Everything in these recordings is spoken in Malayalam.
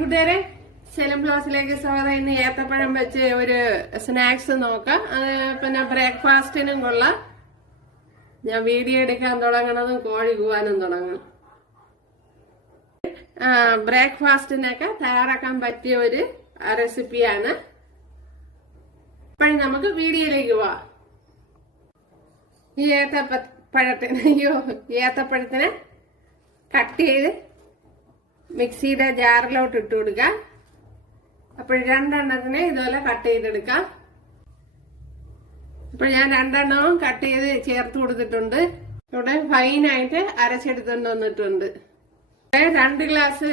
കൂട്ടുകാരെ, സെലം ബ്ലോസിലേക്ക് സ്വാഗതം. ഇന്ന് ഏത്തപ്പഴം വെച്ച് ഒരു സ്നാക്സ് നോക്കാം. പിന്നെ ബ്രേക്ക്ഫാസ്റ്റിനും കൊള്ളാം. ഞാൻ വീഡിയോ എടുക്കാൻ തുടങ്ങണതും കോഴി കൂവാനും തുടങ്ങണം. ബ്രേക്ക്ഫാസ്റ്റിനൊക്കെ തയ്യാറാക്കാൻ പറ്റിയ ഒരു റെസിപ്പിയാണ്. ഇപ്പോഴും നമുക്ക് വീഡിയോയിലേക്ക് പോവാം. ഈ ഏത്തപ്പഴത്തിന് കട്ട് ചെയ്ത് മിക്സിയുടെ ജാറിലോട്ട് ഇട്ട് കൊടുക്കുക. അപ്പോൾ രണ്ടെണ്ണത്തിനെ ഇതുപോലെ കട്ട് ചെയ്തെടുക്കാം. അപ്പോൾ ഞാൻ രണ്ടെണ്ണവും കട്ട് ചെയ്ത് ചേർത്ത് കൊടുത്തിട്ടുണ്ട്. ഇവിടെ ഫൈനായിട്ട് അരച്ചെടുത്തുകൊണ്ട് വന്നിട്ടുണ്ട്. 2 ഗ്ലാസ്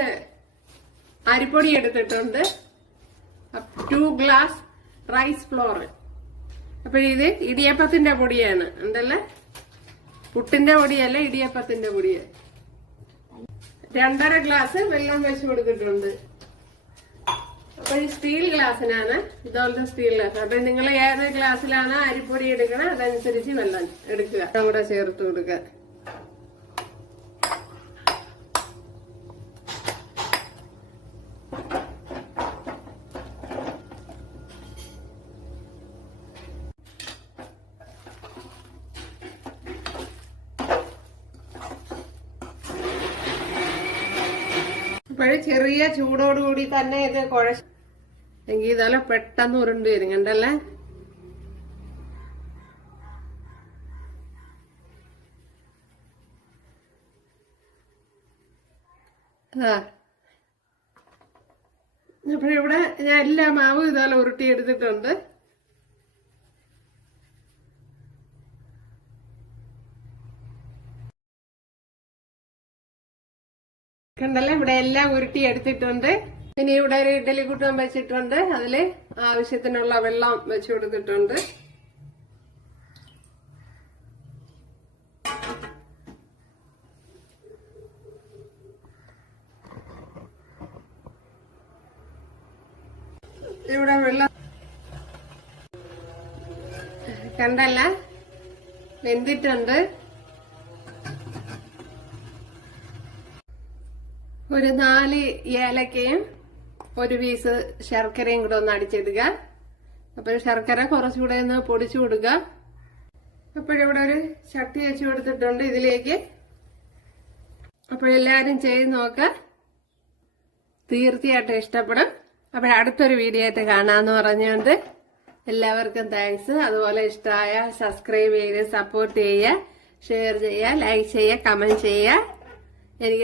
അരിപ്പൊടി എടുത്തിട്ടുണ്ട്. 2 ഗ്ലാസ് റൈസ് ഫ്ലോർ. അപ്പോൾ ഇത് ഇടിയപ്പത്തിന്റെ പൊടിയാണ്, എന്തല്ലേ പുട്ടിന്റെ പൊടിയല്ല, ഇടിയപ്പത്തിന്റെ പൊടിയാണ്. 2.5 ഗ്ലാസ് വെള്ളം വെച്ച് കൊടുത്തിട്ടുണ്ട്. അപ്പൊ ഈ സ്റ്റീൽ ഗ്ലാസ്സിനാണ്, ഇതുപോലത്തെ സ്റ്റീൽ ഗ്ലാസ്. അപ്പൊ നിങ്ങൾ ഏത് ഗ്ലാസ്സിലാണ് അരിപ്പൊടി എടുക്കണം അതനുസരിച്ച് വെള്ളം എടുക്കുക. കൂടെ ചേർത്ത് കൊടുക്കുക. അപ്പോഴ് ചെറിയ ചൂടോടുകൂടി തന്നെ ഇത് കുഴച്ചെങ്കിൽ ഇതെല്ലാം പെട്ടെന്ന് ഉരുണ്ട് വരും, കണ്ടല്ലേ. അപ്പോഴിവിടെ ഞാൻ എല്ലാ മാവും ഇതുപോലെ ഉരുട്ടിയെടുത്തിട്ടുണ്ട്. കണ്ടല്ലേ, ഇവിടെ എല്ലാം ഉരുട്ടി എടുത്തിട്ടുണ്ട്. ഇനി ഇവിടെ ഒരു ഇഡ്ഡലി കുട്ടം വെച്ചിട്ടുണ്ട്. അതില് ആവശ്യത്തിനുള്ള വെള്ളം വെച്ചു കൊടുത്തിട്ടുണ്ട്. ഇവിടെ വെള്ളം കണ്ടല്ല വെന്തിട്ടുണ്ട്. ഒരു 4 ഏലക്കയും 1 പീസ് ശർക്കരയും കൂടെ ഒന്ന് അടിച്ചെടുക്കുക. അപ്പോൾ ശർക്കര കുറച്ചുകൂടെ ഒന്ന് പൊടിച്ചു കൊടുക്കുക. അപ്പോഴിവിടെ ഒരു ചട്ടി വെച്ച് കൊടുത്തിട്ടുണ്ട്. ഇതിലേക്ക് അപ്പോഴെല്ലാവരും ചെയ്ത് നോക്കുക, തീർച്ചയായിട്ടും ഇഷ്ടപ്പെടും. അടുത്തൊരു വീഡിയോ ആയിട്ട് കാണാമെന്ന് പറഞ്ഞുകൊണ്ട് എല്ലാവർക്കും താങ്ക്സ്. അതുപോലെ ഇഷ്ടമായ സബ്സ്ക്രൈബ് ചെയ്ത് സപ്പോർട്ട് ചെയ്യുക, ഷെയർ ചെയ്യുക, ലൈക്ക് ചെയ്യുക, കമന്റ് ചെയ്യുക. എനിക്ക്